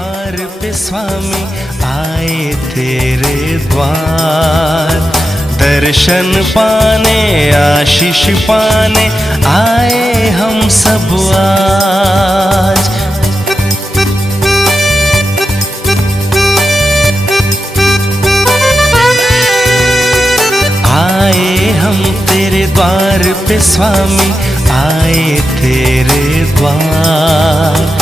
द्वार पे स्वामी आए तेरे द्वार, दर्शन पाने आशीष पाने आए हम सब आज। आए हम तेरे द्वार पे स्वामी आए तेरे द्वार,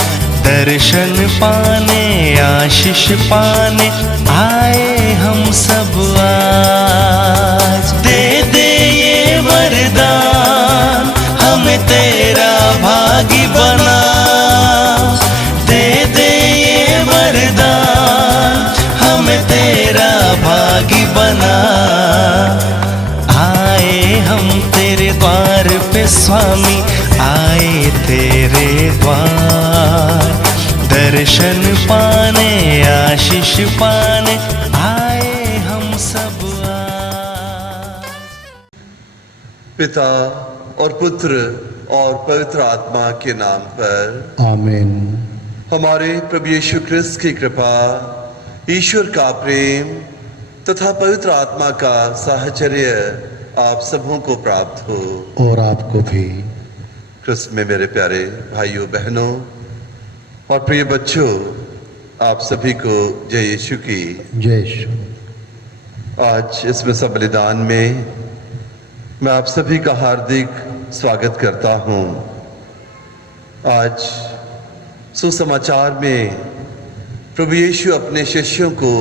दर्शन पाने आशीष पाने आए हम सब आज। दे दे ये वरदान हमें तेरा भागी बना, दे दे ये वरदान हमें तेरा भागी बना। आए हम तेरे द्वार पे स्वामी आए तेरे द्वार, दर्शन पाने आशीष पाने आए हम सब आज। पिता और पुत्र और पवित्र आत्मा के नाम पर आमीन। हमारे प्रभु यीशु ख्रिस्त की कृपा, ईश्वर का प्रेम तथा पवित्र आत्मा का साहचर्य आप सबों को प्राप्त हो। और आपको भी। ख्रिस्त में मेरे प्यारे भाइयों बहनों और प्रिय बच्चों, आप सभी को जय यीशु की। जय यीशु। आज इस मिसा बलिदान में मैं आप सभी का हार्दिक स्वागत करता हूँ। आज सुसमाचार में प्रभु यीशु अपने शिष्यों को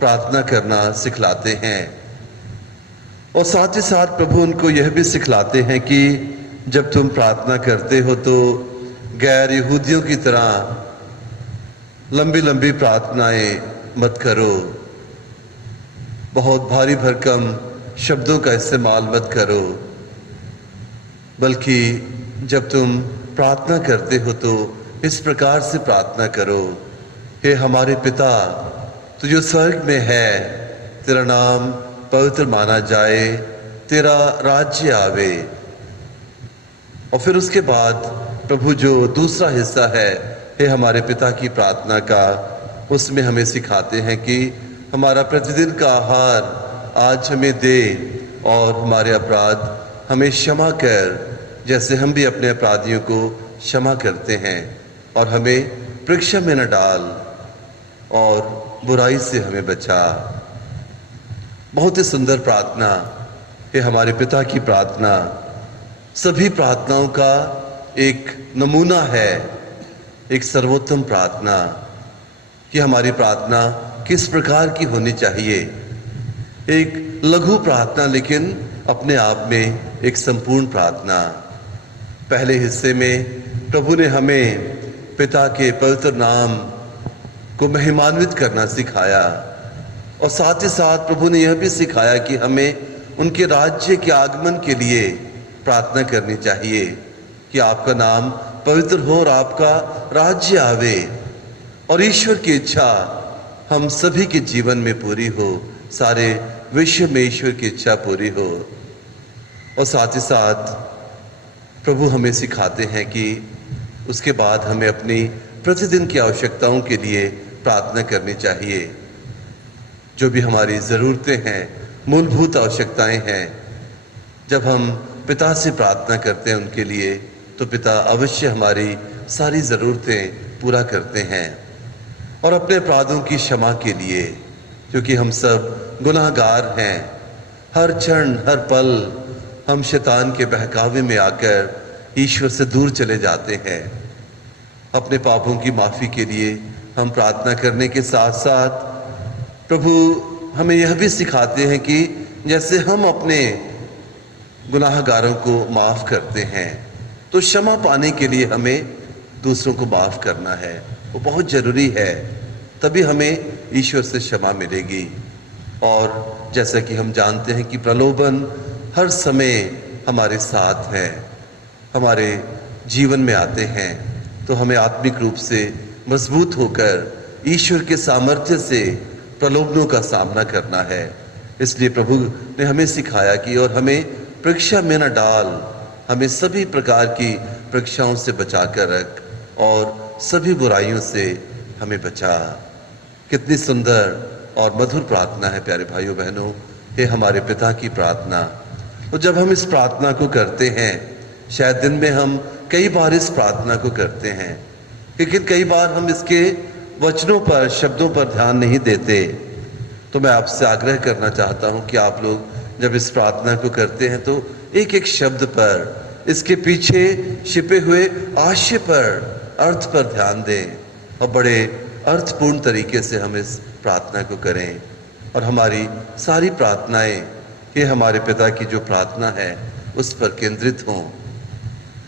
प्रार्थना करना सिखलाते हैं और साथ ही साथ प्रभु उनको यह भी सिखलाते हैं कि जब तुम प्रार्थना करते हो तो गैर यहूदियों की तरह लंबी लंबी प्रार्थनाएं मत करो, बहुत भारी भरकम शब्दों का इस्तेमाल मत करो, बल्कि जब तुम प्रार्थना करते हो तो इस प्रकार से प्रार्थना करो। हे हमारे पिता, तू जो स्वर्ग में है, तेरा नाम पवित्र माना जाए, तेरा राज्य आवे। और फिर उसके बाद प्रभु जो दूसरा हिस्सा है, हे हमारे पिता की प्रार्थना का, उसमें हमें सिखाते हैं कि हमारा प्रतिदिन का आहार आज हमें दे और हमारे अपराध हमें क्षमा कर, जैसे हम भी अपने अपराधियों को क्षमा करते हैं, और हमें परीक्षा में न डाल और बुराई से हमें बचा। बहुत ही सुंदर प्रार्थना है हमारे पिता की प्रार्थना। सभी प्रार्थनाओं का एक नमूना है, एक सर्वोत्तम प्रार्थना कि हमारी प्रार्थना किस प्रकार की होनी चाहिए। एक लघु प्रार्थना लेकिन अपने आप में एक संपूर्ण प्रार्थना। पहले हिस्से में प्रभु ने हमें पिता के पवित्र नाम को महिमान्वित करना सिखाया और साथ ही साथ प्रभु ने यह भी सिखाया कि हमें उनके राज्य के आगमन के लिए प्रार्थना करनी चाहिए कि आपका नाम पवित्र हो और आपका राज्य आवे और ईश्वर की इच्छा हम सभी के जीवन में पूरी हो, सारे विश्व में ईश्वर की इच्छा पूरी हो। और साथ ही साथ प्रभु हमें सिखाते हैं कि उसके बाद हमें अपनी प्रतिदिन की आवश्यकताओं के लिए प्रार्थना करनी चाहिए। जो भी हमारी ज़रूरतें हैं, मूलभूत आवश्यकताएं हैं, जब हम पिता से प्रार्थना करते हैं उनके लिए, तो पिता अवश्य हमारी सारी ज़रूरतें पूरा करते हैं। और अपने अपराधों की क्षमा के लिए, क्योंकि हम सब गुनाहगार हैं, हर क्षण हर पल हम शैतान के बहकावे में आकर ईश्वर से दूर चले जाते हैं। अपने पापों की माफ़ी के लिए हम प्रार्थना करने के साथ साथ प्रभु हमें यह भी सिखाते हैं कि जैसे हम अपने गुनाहगारों को माफ़ करते हैं, तो क्षमा पाने के लिए हमें दूसरों को माफ़ करना है। वो बहुत ज़रूरी है, तभी हमें ईश्वर से क्षमा मिलेगी। और जैसा कि हम जानते हैं कि प्रलोभन हर समय हमारे साथ है, हमारे जीवन में आते हैं, तो हमें आत्मिक रूप से मजबूत होकर ईश्वर के सामर्थ्य से प्रलोभनों का सामना करना है। इसलिए प्रभु ने हमें सिखाया कि और हमें परीक्षा में न डाल, हमें सभी प्रकार की परीक्षाओं से बचा कर रख और सभी बुराइयों से हमें बचा। कितनी सुंदर और मधुर प्रार्थना है प्यारे भाइयों बहनों, ये हमारे पिता की प्रार्थना। और जब हम इस प्रार्थना को करते हैं, शायद दिन में हम कई बार इस प्रार्थना को करते हैं, लेकिन कई बार हम इसके वचनों पर, शब्दों पर ध्यान नहीं देते। तो मैं आपसे आग्रह करना चाहता हूं कि आप लोग जब इस प्रार्थना को करते हैं तो एक एक शब्द पर, इसके पीछे छिपे हुए आशय पर, अर्थ पर ध्यान दें और बड़े अर्थपूर्ण तरीके से हम इस प्रार्थना को करें। और हमारी सारी प्रार्थनाएं ये हमारे पिता की जो प्रार्थना है उस पर केंद्रित हों।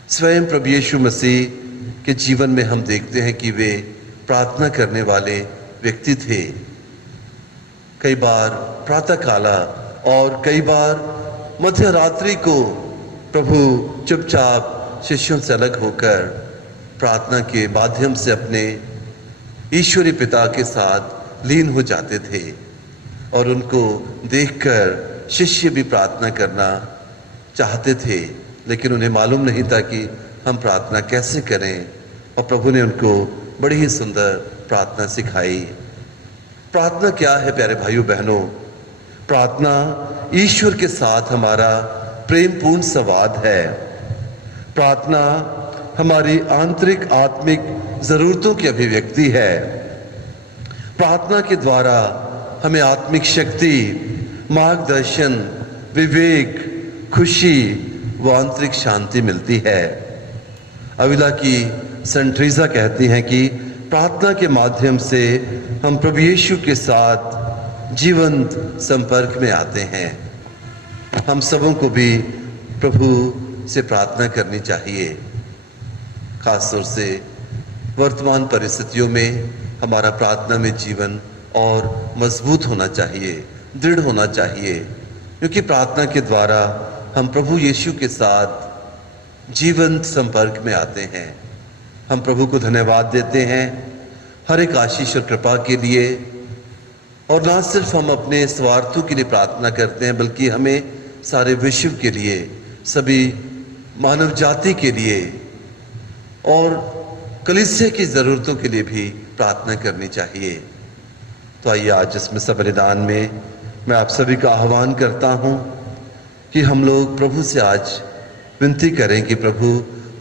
स्वयं प्रभु यीशु मसीह के जीवन में हम देखते हैं कि वे प्रार्थना करने वाले व्यक्ति थे। कई बार प्रातःकाला और कई बार मध्य रात्रि को प्रभु चुपचाप शिष्यों से अलग होकर प्रार्थना के माध्यम से अपने ईश्वरी पिता के साथ लीन हो जाते थे। और उनको देखकर शिष्य भी प्रार्थना करना चाहते थे, लेकिन उन्हें मालूम नहीं था कि हम प्रार्थना कैसे करें। और प्रभु ने उनको बड़ी ही सुंदर प्रार्थना सिखाई। प्रार्थना क्या है प्यारे भाइयों बहनों? प्रार्थना ईश्वर के साथ हमारा प्रेमपूर्ण संवाद है। प्रार्थना हमारी आंतरिक आत्मिक जरूरतों की अभिव्यक्ति है। प्रार्थना के द्वारा हमें आत्मिक शक्ति, मार्गदर्शन, विवेक, खुशी व आंतरिक शांति मिलती है। अविला की सेंट ट्रीजा कहती हैं कि प्रार्थना के माध्यम से हम प्रभु यीशु के साथ जीवंत संपर्क में आते हैं। हम सबों को भी प्रभु से प्रार्थना करनी चाहिए। खासतौर से वर्तमान परिस्थितियों में हमारा प्रार्थना में जीवन और मजबूत होना चाहिए, दृढ़ होना चाहिए, क्योंकि प्रार्थना के द्वारा हम प्रभु यीशु के साथ जीवंत संपर्क में आते हैं। हम प्रभु को धन्यवाद देते हैं हर एक आशीष और कृपा के लिए। और ना सिर्फ हम अपने स्वार्थों के लिए प्रार्थना करते हैं, बल्कि हमें सारे विश्व के लिए, सभी मानव जाति के लिए और कलीसिया की ज़रूरतों के लिए भी प्रार्थना करनी चाहिए। तो आइए आज इस मिसा बलिदान में मैं आप सभी का आह्वान करता हूँ कि हम लोग प्रभु से आज विनती करें कि प्रभु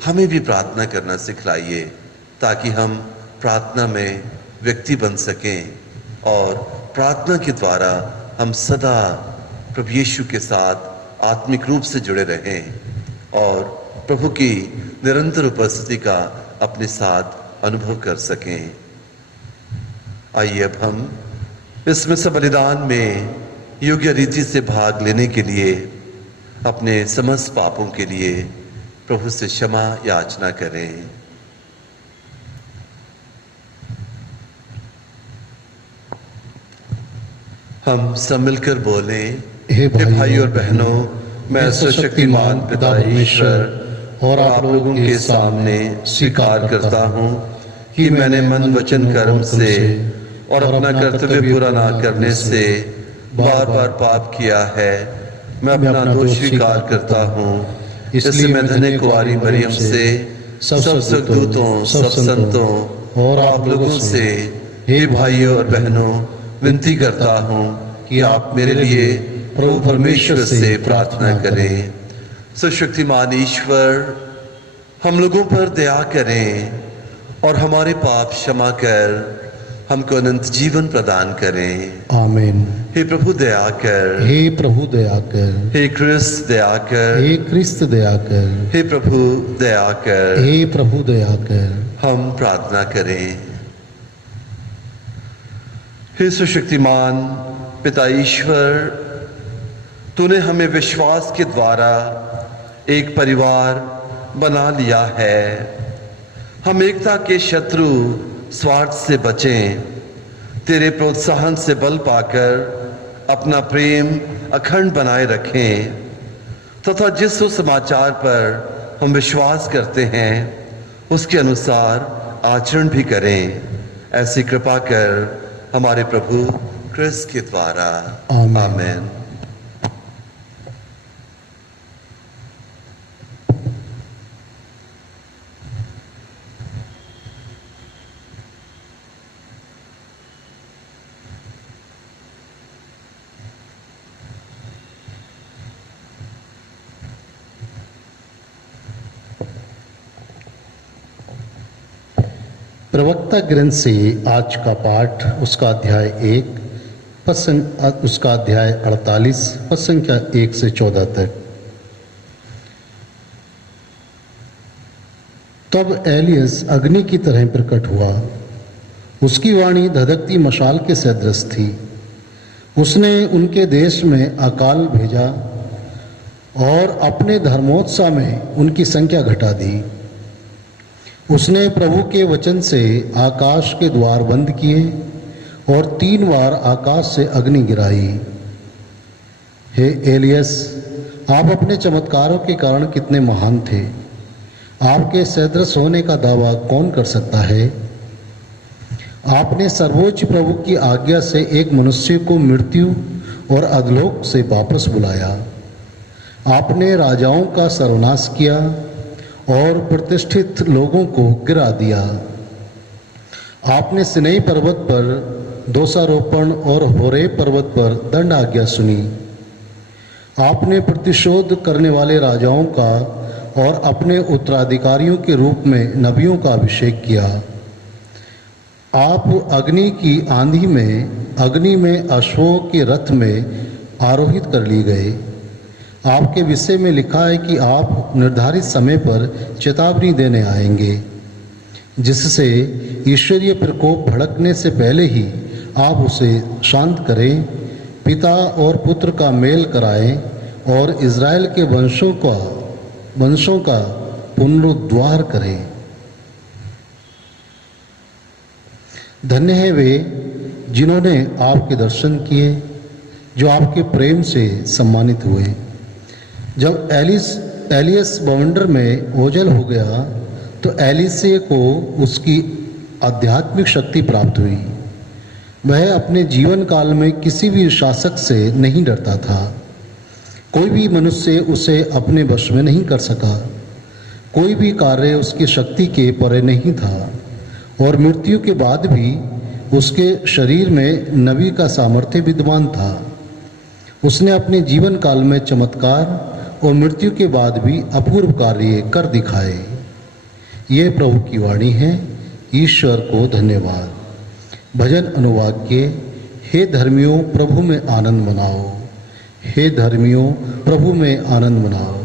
हमें भी प्रार्थना करना सिखलाइए, ताकि हम प्रार्थना में व्यक्ति बन सकें और प्रार्थना के द्वारा हम सदा प्रभु यीशु के साथ आत्मिक रूप से जुड़े रहें और प्रभु की निरंतर उपस्थिति का अपने साथ अनुभव कर सकें। आइए अब हम इस मिसा बलिदान में योग्य रीति से भाग लेने के लिए अपने समस्त पापों के लिए प्रभु से क्षमा याचना करें। हम सब मिलकर बोलें, हे भाई और बहनों, मैं सर्वशक्तिमान पिता ईश्वर और आप लोगों के सामने स्वीकार करता हूँ कि मैंने मन वचन कर्म से और अपना कर्तव्य पूरा ना करने से बार बार पाप किया है। मैं अपना दोष स्वीकार करता हूँ। इसलिए मैं धन्य कुंवारी मरियम से, सब स्वर्गदूतों, सब संतों और आप लोगों से, हे भाइयों और बहनों, विनती करता हूँ कि आप मेरे लिए प्रभु परमेश्वर से प्रार्थना करें। सर्वशक्तिमान ईश्वर हम लोगों पर दया करें और हमारे पाप क्षमा कर हमको अनंत जीवन प्रदान करें। आमीन। हे प्रभु दया कर, हे प्रभु दया कर, हे क्रिस्त दया कर, हे क्रिस्त दया कर, हे प्रभु दया कर, हे प्रभु दया कर। हम प्रार्थना करें। हे सुशक्तिमान पिता ईश्वर, तूने हमें विश्वास के द्वारा एक परिवार बना लिया है। हम एकता के शत्रु स्वार्थ से बचें, तेरे प्रोत्साहन से बल पाकर अपना प्रेम अखंड बनाए रखें तथा जिस सुसमाचार पर हम विश्वास करते हैं उसके अनुसार आचरण भी करें। ऐसी कृपा कर हमारे प्रभु क्रिस्त के द्वारा। आमीन। आमीन। प्रवक्ता ग्रंथ से आज का पाठ उसका अध्याय 48 पद संख्या 1 से 14 तक। तब एलियस अग्नि की तरह प्रकट हुआ। उसकी वाणी धधकती मशाल के सदृश थी। उसने उनके देश में अकाल भेजा और अपने धर्मोत्साह में उनकी संख्या घटा दी। उसने प्रभु के वचन से आकाश के द्वार बंद किए और 3 बार आकाश से अग्नि गिराई। हे एलियस, आप अपने चमत्कारों के कारण कितने महान थे। आपके सदृश होने का दावा कौन कर सकता है। आपने सर्वोच्च प्रभु की आज्ञा से एक मनुष्य को मृत्यु और अधलोक से वापस बुलाया। आपने राजाओं का सर्वनाश किया और प्रतिष्ठित लोगों को गिरा दिया। आपने सिनै पर्वत पर दोषारोपण और होरेब पर्वत पर दंड आज्ञा सुनी। आपने प्रतिशोध करने वाले राजाओं का और अपने उत्तराधिकारियों के रूप में नबियों का अभिषेक किया। आप अग्नि की आंधी में अश्वों के रथ में आरोहित कर ली गए। आपके विषय में लिखा है कि आप निर्धारित समय पर चेतावनी देने आएंगे, जिससे ईश्वरीय प्रकोप भड़कने से पहले ही आप उसे शांत करें, पिता और पुत्र का मेल कराएं और इज़राइल के वंशों का पुनरुद्धार करें। धन्य है वे जिन्होंने आपके दर्शन किए, जो आपके प्रेम से सम्मानित हुए। जब एलियस बवंडर में ओझल हो गया तो एलिसे को उसकी आध्यात्मिक शक्ति प्राप्त हुई। वह अपने जीवन काल में किसी भी शासक से नहीं डरता था। कोई भी मनुष्य उसे अपने वश में नहीं कर सका। कोई भी कार्य उसकी शक्ति के परे नहीं था और मृत्यु के बाद भी उसके शरीर में नबी का सामर्थ्य विद्यमान था। उसने अपने जीवन काल में चमत्कार और मृत्यु के बाद भी अपूर्व कार्य कर दिखाए। ये प्रभु की वाणी है। ईश्वर को धन्यवाद। भजन अनुवाक्य। हे धर्मियों, प्रभु में आनंद मनाओ। हे धर्मियों, प्रभु में आनंद मनाओ।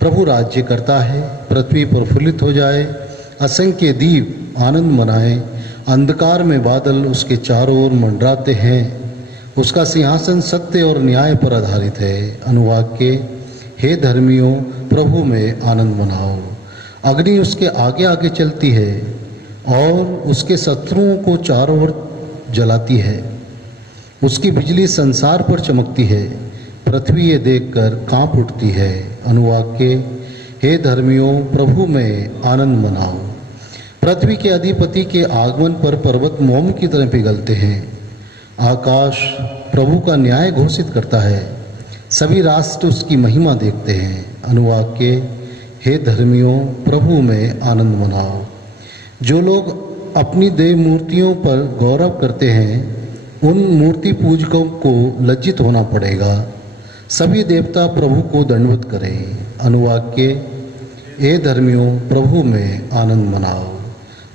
प्रभु राज्य करता है, पृथ्वी प्रफुल्लित हो जाए। असंख्य दीप आनंद मनाएं। अंधकार में बादल उसके चारों ओर मंडराते हैं। उसका सिंहासन सत्य और न्याय पर आधारित है। अनुवाक्य। हे धर्मियों, प्रभु में आनंद मनाओ। अग्नि उसके आगे आगे चलती है और उसके शत्रुओं को चारों ओर जलाती है। उसकी बिजली संसार पर चमकती है। पृथ्वी ये देखकर कांप उठती है। अनुवाक्य। हे धर्मियों, प्रभु में आनंद मनाओ। पृथ्वी के अधिपति के आगमन पर पर्वत मोम की तरह पिघलते हैं। आकाश प्रभु का न्याय घोषित करता है। सभी राष्ट्र उसकी महिमा देखते हैं। अनुवाक्य। हे धर्मियों, प्रभु में आनंद मनाओ। जो लोग अपनी देव मूर्तियों पर गौरव करते हैं, उन मूर्ति पूजकों को लज्जित होना पड़ेगा। सभी देवता प्रभु को दंडवत करें। अनुवाक्य। हे धर्मियों, प्रभु में आनंद मनाओ।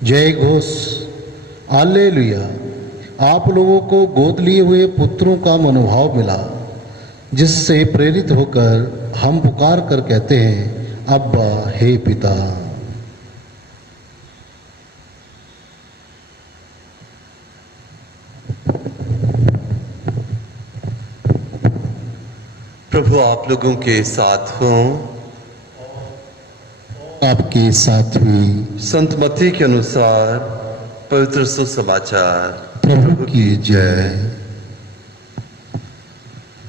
जय घोष। हालेलुया। आप लोगों को गोद लिए हुए पुत्रों का मनोभाव मिला, जिससे प्रेरित होकर हम पुकार कर कहते हैं, अब्बा, हे पिता। प्रभु आप लोगों के साथ हों। आपके साथ भी। संत मत्ती के अनुसार पवित्र सुसमाचार। प्रभु की जय।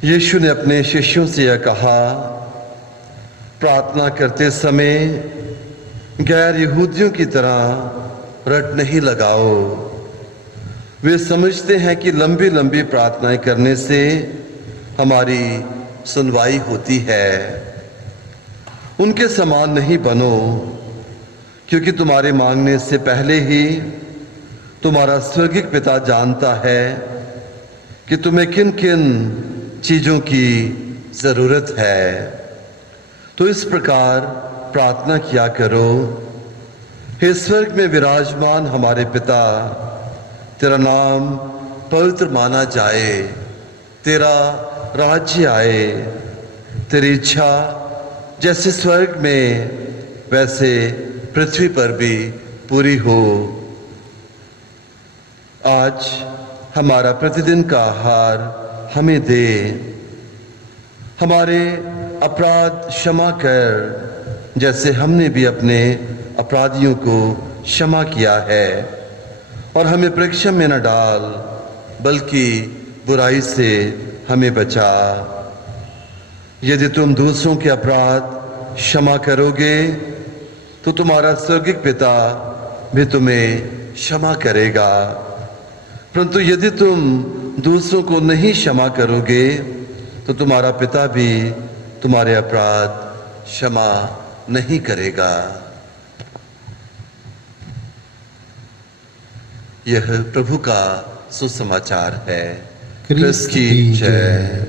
यीशु ने अपने शिष्यों से यह कहा, प्रार्थना करते समय गैर यहूदियों की तरह रट नहीं लगाओ। वे समझते हैं कि लंबी लंबी प्रार्थनाएं करने से हमारी सुनवाई होती है। उनके समान नहीं बनो, क्योंकि तुम्हारे मांगने से पहले ही तुम्हारा स्वर्गिक पिता जानता है कि तुम्हें किन किन चीज़ों की ज़रूरत है। तो इस प्रकार प्रार्थना किया करो। हे स्वर्ग में विराजमान हमारे पिता, तेरा नाम पवित्र माना जाए, तेरा राज्य आए, तेरी इच्छा जैसे स्वर्ग में वैसे पृथ्वी पर भी पूरी हो। आज हमारा प्रतिदिन का आहार हमें दे, हमारे अपराध क्षमा कर जैसे हमने भी अपने अपराधियों को क्षमा किया है, और हमें परीक्षा में न डाल बल्कि बुराई से हमें बचा। यदि तुम दूसरों के अपराध क्षमा करोगे तो तुम्हारा स्वर्गिक पिता भी तुम्हें क्षमा करेगा, परंतु यदि तुम दूसरों को नहीं क्षमा करोगे तो तुम्हारा पिता भी तुम्हारे अपराध क्षमा नहीं करेगा। यह प्रभु का सुसमाचार है। क्रिस्त की जय।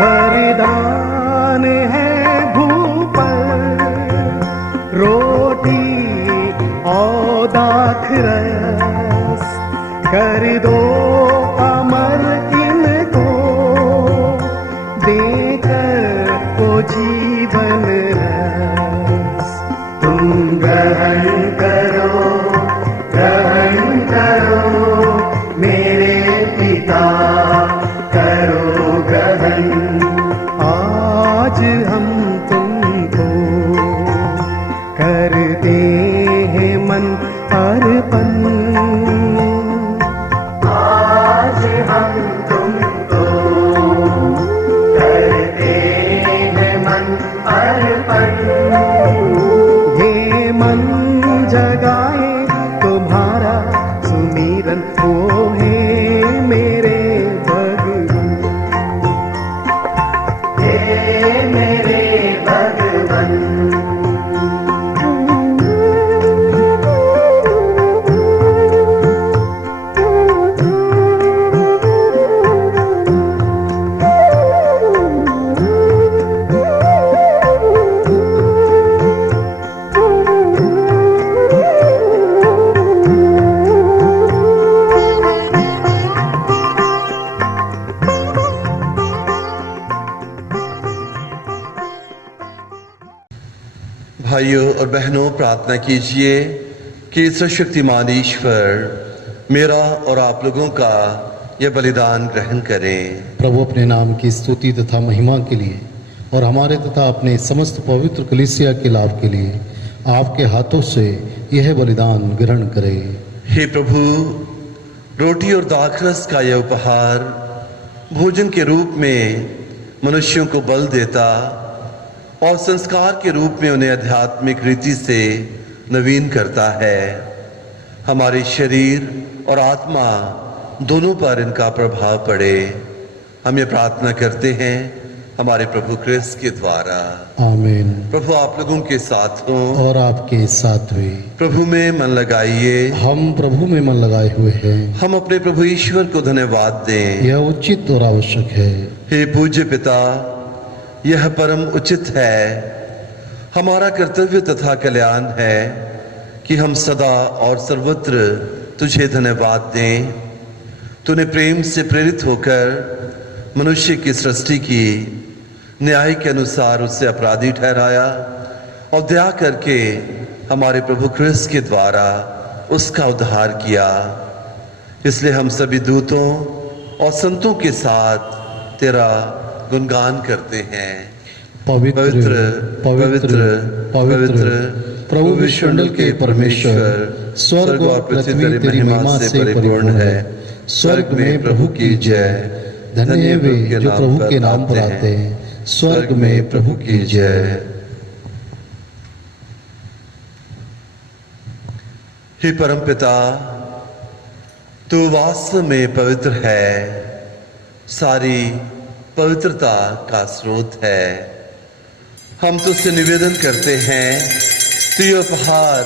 वरदान है भूप रोटी और दाखरस, कर दो अमर इनको, देकर वो जीवन रस। तुम ग्रहण करो मेरे पिता, करो ग्रहण। आज हम तुमको करते हैं मन अर्पण, आज हम तुमको करते हैं मन अर्पण। ये मन जगाए तुम्हारा सुमिरन, वो है मेरे भगवान, हे मेरे भगवान। भाइयों और बहनों, प्रार्थना कीजिए कि सर्वशक्तिमान ईश्वर मेरा और आप लोगों का यह बलिदान ग्रहण करें। प्रभु अपने नाम की स्तुति तथा महिमा के लिए और हमारे तथा अपने समस्त पवित्र कलीसिया के लाभ के लिए आपके हाथों से यह बलिदान ग्रहण करें। हे प्रभु, रोटी और दाखरस का यह उपहार भोजन के रूप में मनुष्यों को बल देता और संस्कार के रूप में उन्हें आध्यात्मिक रीति से नवीन करता है। हमारे शरीर और आत्मा दोनों पर इनका प्रभाव पड़े, हम ये प्रार्थना करते हैं हमारे प्रभु क्रिस्त के द्वारा। आमीन। प्रभु आप लोगों के साथ हों और आपके साथ भी। प्रभु में मन लगाइए। हम प्रभु में मन लगाए हुए हैं। हम अपने प्रभु ईश्वर को धन्यवाद दें। यह उचित और आवश्यक है। हे पूज्य पिता, यह परम उचित है। हमारा कर्तव्य तथा कल्याण है कि हम सदा और सर्वत्र तुझे धन्यवाद दें। तूने प्रेम से प्रेरित होकर मनुष्य की सृष्टि की, न्याय के अनुसार उसे अपराधी ठहराया और दया करके हमारे प्रभु क्रिस्त के द्वारा उसका उद्धार किया। इसलिए हम सभी दूतों और संतों के साथ तेरा गुणगान करते हैं। पवित्र पवित्र पवित्र प्रभु विश्वमंडल के परमेश्वर, स्वर्ग और पृथ्वी तेरी महिमा से परिपूर्ण है। स्वर्ग में प्रभु की जय। धन्य है वे जो प्रभु के नाम पर आते हैं। स्वर्ग में प्रभु की जय। हे परमपिता, तू वास्तव में पवित्र है। सारी पवित्रता का स्रोत है। हम तुझसे निवेदन करते हैं, तू ये उपहार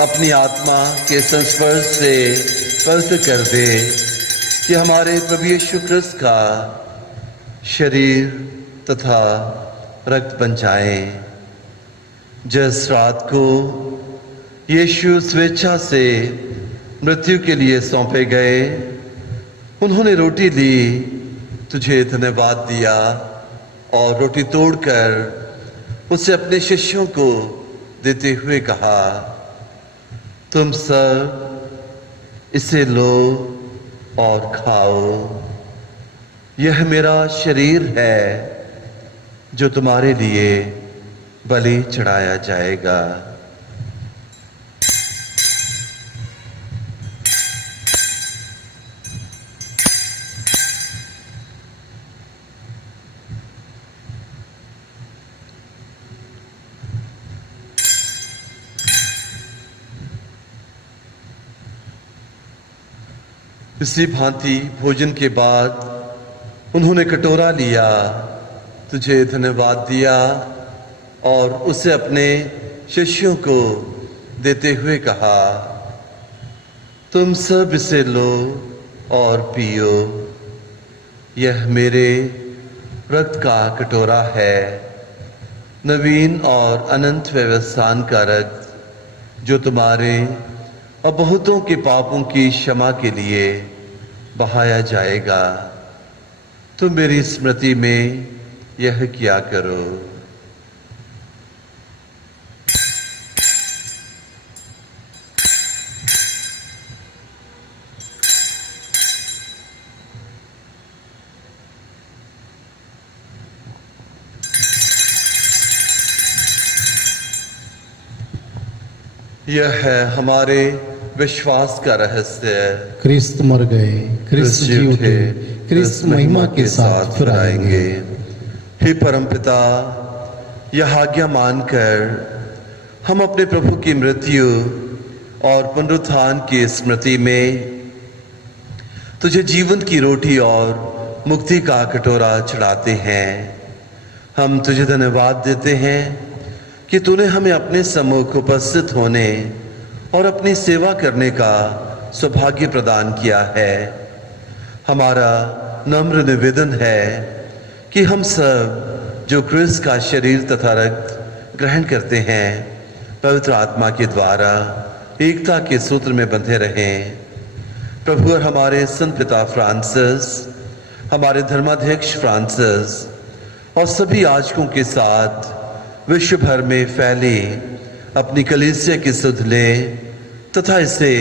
अपनी आत्मा के संस्पर्श से पवित्र कर दे कि हमारे प्रभु यीशु क्रिस्त का शरीर तथा रक्त बन जाए। जिस रात को यीशु स्वेच्छा से मृत्यु के लिए सौंपे गए, उन्होंने रोटी ली, तुझे धन्यवाद दिया और रोटी तोड़कर उसे अपने शिष्यों को देते हुए कहा, तुम सब इसे लो और खाओ, यह मेरा शरीर है जो तुम्हारे लिए बलि चढ़ाया जाएगा। इसी भांति भोजन के बाद उन्होंने कटोरा लिया, तुझे धन्यवाद दिया और उसे अपने शिष्यों को देते हुए कहा, तुम सब इसे लो और पियो, यह मेरे रक्त का कटोरा है, नवीन और अनंत व्यवसान का रक्त जो तुम्हारे और बहुतों के पापों की क्षमा के लिए बहाया जाएगा। तुम मेरी स्मृति में यह किया करो। यह है हमारे विश्वास का रहस्य। क्रिस्त मर गए, क्रिस्त जी उठे, क्रिस्त महिमा के साथ फिर आएंगे। हे परमपिता, यह आज्ञा मानकर हम अपने प्रभु की मृत्यु और पुनरुत्थान की स्मृति में तुझे जीवन की रोटी और मुक्ति का कटोरा चढ़ाते हैं। हम तुझे धन्यवाद देते हैं कि तूने हमें अपने सम्मुख उपस्थित होने और अपनी सेवा करने का सौभाग्य प्रदान किया है। हमारा नम्र निवेदन है कि हम सब जो क्रिस्त का शरीर तथा रक्त ग्रहण करते हैं, पवित्र आत्मा के द्वारा एकता के सूत्र में बंधे रहें। प्रभु और हमारे संत पिता फ्रांसिस, हमारे धर्माध्यक्ष फ्रांसिस और सभी याजकों के साथ विश्व भर में फैली अपनी कलीसिया की सुध ले तथा इसे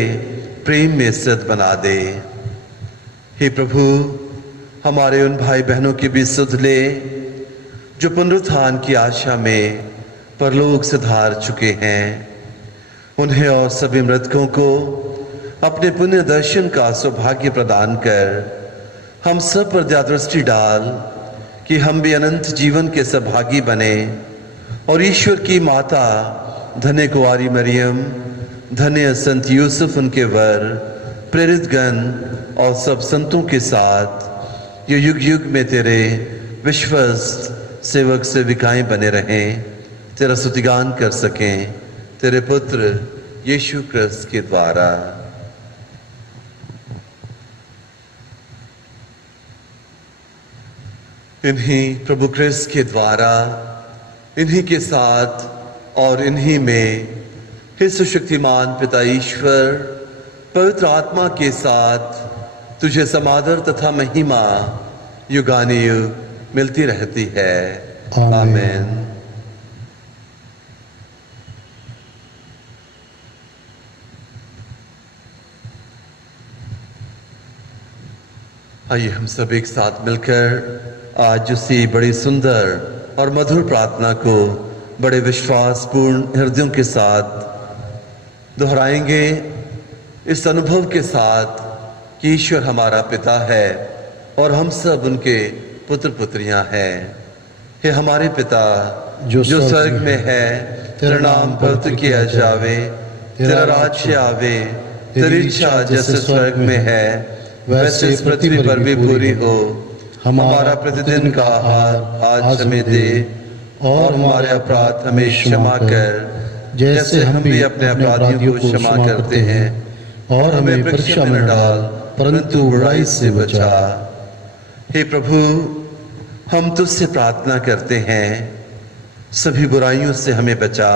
प्रेम में सिद्ध बना दे। हे प्रभु, हमारे उन भाई बहनों की भी सुध ले जो पुनरुत्थान की आशा में परलोक से धार चुके हैं। उन्हें और सभी मृतकों को अपने पुण्य दर्शन का सौभाग्य प्रदान कर हम सब पर दया दृष्टि डाल कि हम भी अनंत जीवन के सौभागी बने और ईश्वर की माता धन्य कुंवारी मरियम, धन्य संत यूसुफ उनके वर, प्रेरित गण और सब संतों के साथ ये युग युग में तेरे विश्वस्त सेवक सेविकाएं बने रहें, तेरा स्तुतिगान कर सकें तेरे पुत्र यीशु क्रिस्त के द्वारा। इन्हीं प्रभु क्रिस्त के द्वारा, इन्हीं के साथ और इन्हीं में हे सुशक्तिमान पिता ईश्वर, पवित्र आत्मा के साथ तुझे समादर तथा महिमा युगानुयुग मिलती रहती है। आमीन। आइए हम सब एक साथ मिलकर आज उसी बड़ी सुंदर और मधुर प्रार्थना को बड़े विश्वासपूर्ण हृदयों के साथ दोहराएंगे, इस अनुभव के साथ कि ईश्वर हमारा पिता है और हम सब उनके पुत्र पुत्रियां हैं। हे हमारे पिता जो स्वर्ग में है, तेरा नाम पवित्र किया जावे, तेरा राज्य आवे, तेरी इच्छा जैसे स्वर्ग में है वैसे इस पृथ्वी पर भी पूरी हो। हमारा प्रतिदिन का आहार आज हमें दे और हमारे अपराध हमें क्षमा कर जैसे हम भी अपने अपराधियों को क्षमा करते हैं और हमें परीक्षा में न डाल परंतु बुराई से बचा। हे प्रभु, हम तुझसे प्रार्थना करते हैं सभी बुराइयों से हमें बचा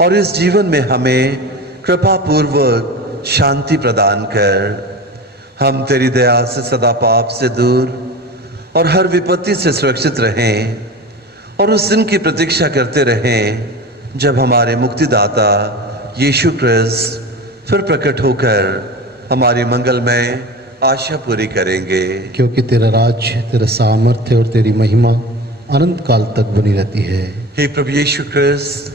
और इस जीवन में हमें कृपा पूर्वक शांति प्रदान कर। हम तेरी दया से सदा पाप से दूर और हर विपत्ति से सुरक्षित रहें और उस दिन की प्रतीक्षा करते रहें जब हमारे मुक्तिदाता यीशु क्रिस्त फिर प्रकट होकर हमारी मंगलमय आशा पूरी करेंगे। क्योंकि तेरा राज्य, तेरा सामर्थ्य और तेरी महिमा अनंत काल तक बनी रहती है। हे प्रभु यीशु क्रिस्त,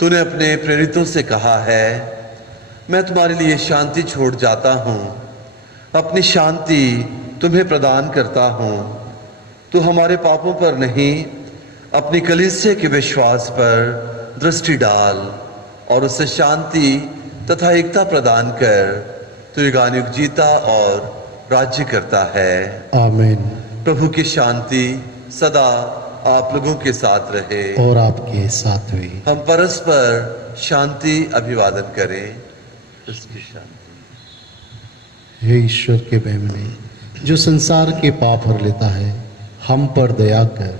तूने अपने प्रेरितों से कहा है, मैं तुम्हारे लिए शांति छोड़ जाता हूँ, अपनी शांति तुम्हें प्रदान करता हूँ। तू हमारे पापों पर नहीं, अपनी कलीसिया के विश्वास पर दृष्टि डाल और उसे शांति तथा एकता प्रदान कर। तू युगानुयुग जीता और राज्य करता है। आमीन। प्रभु की शांति सदा आप लोगों के साथ रहे और आपके साथ भी। हम परस्पर शांति अभिवादन करें। उसकी शांति। हे ईश्वर के मेमने, जो संसार के पाप हर लेता है, हम पर दया कर।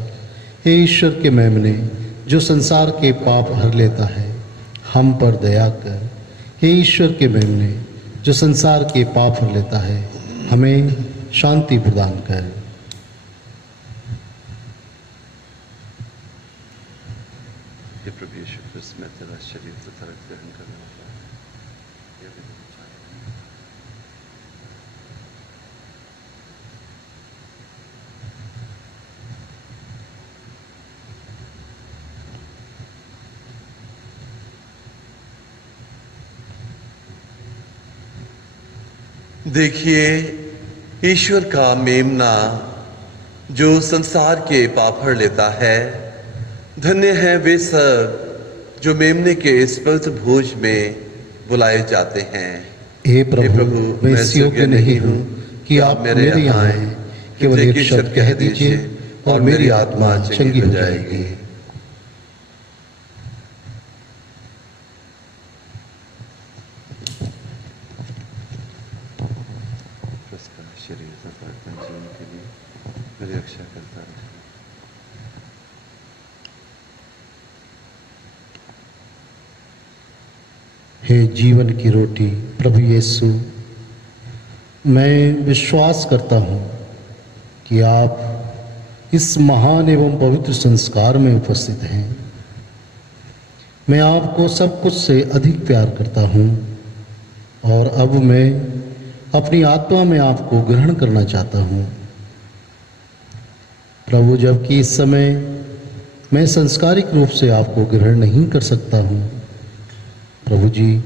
हे ईश्वर के मेमने, जो संसार के पाप हर लेता है, हम पर दया कर। हे ईश्वर के मेमने, जो संसार के पाप हर लेता है, हमें शांति प्रदान कर। हे प्रभु यीशु क्रिस्त, मैं तेरा शरीर तथा रक्त ग्रहण करने वाला हूं। देखिए ईश्वर का मेमना जो संसार के पाप हर लेता है। धन्य है वे सब जो मेमने के इस पवित्र भोज में बुलाए जाते हैं। हे प्रभु, मैं इस योग्य नहीं हूँ कि आप मेरे यहाँ आएं, केवल एक शब्द कह दीजिए और मेरी आत्मा चंगी हो जाएगी। शरीर तथा जीवन के लिए मेरी रक्षा करता रहे। हे जीवन की रोटी प्रभु यीशु, मैं विश्वास करता हूँ कि आप इस महान एवं पवित्र संस्कार में उपस्थित हैं। मैं आपको सब कुछ से अधिक प्यार करता हूँ और अब मैं अपनी आत्मा में आपको ग्रहण करना चाहता हूँ। प्रभु, जबकि इस समय मैं संस्कारिक रूप से आपको ग्रहण नहीं कर सकता हूँ, प्रभु जी,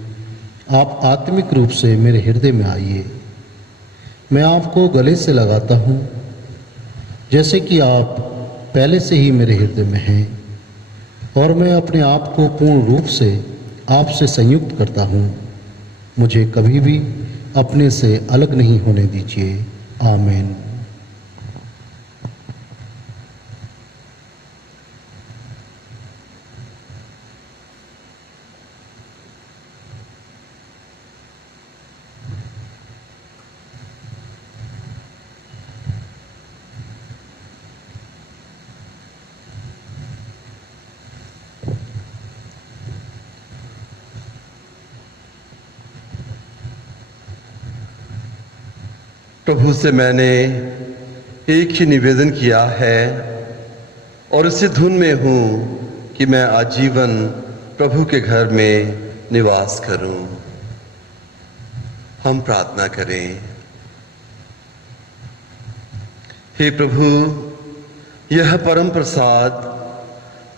आप आत्मिक रूप से मेरे हृदय में आइए। मैं आपको गले से लगाता हूँ जैसे कि आप पहले से ही मेरे हृदय में हैं और मैं अपने आप को पूर्ण रूप से आपसे संयुक्त करता हूँ। मुझे कभी भी अपने से अलग नहीं होने दीजिए। आमीन। प्रभु से मैंने एक ही निवेदन किया है और इसी धुन में हूँ कि मैं आजीवन प्रभु के घर में निवास करूं। हम प्रार्थना करें। हे प्रभु, यह परम प्रसाद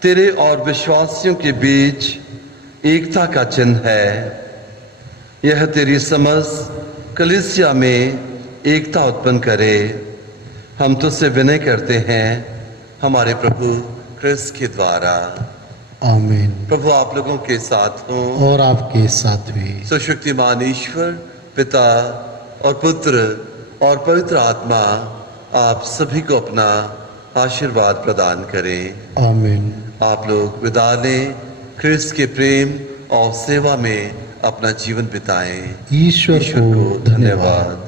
तेरे और विश्वासियों के बीच एकता का चिन्ह है। यह तेरी समस्त कलीसिया में एकता उत्पन्न करे। हम तुझसे विनय करते हैं हमारे प्रभु क्रिस्त के द्वारा। आमीन। प्रभु आप लोगों के साथ हों और आपके साथ भी। सुशक्तिमान ईश्वर पिता और पुत्र और पवित्र आत्मा आप सभी को अपना आशीर्वाद प्रदान करें। आमीन। आप लोग विदा लें, ख्रिस्त के प्रेम और सेवा में अपना जीवन बिताएं। ईश्वर को धन्यवाद।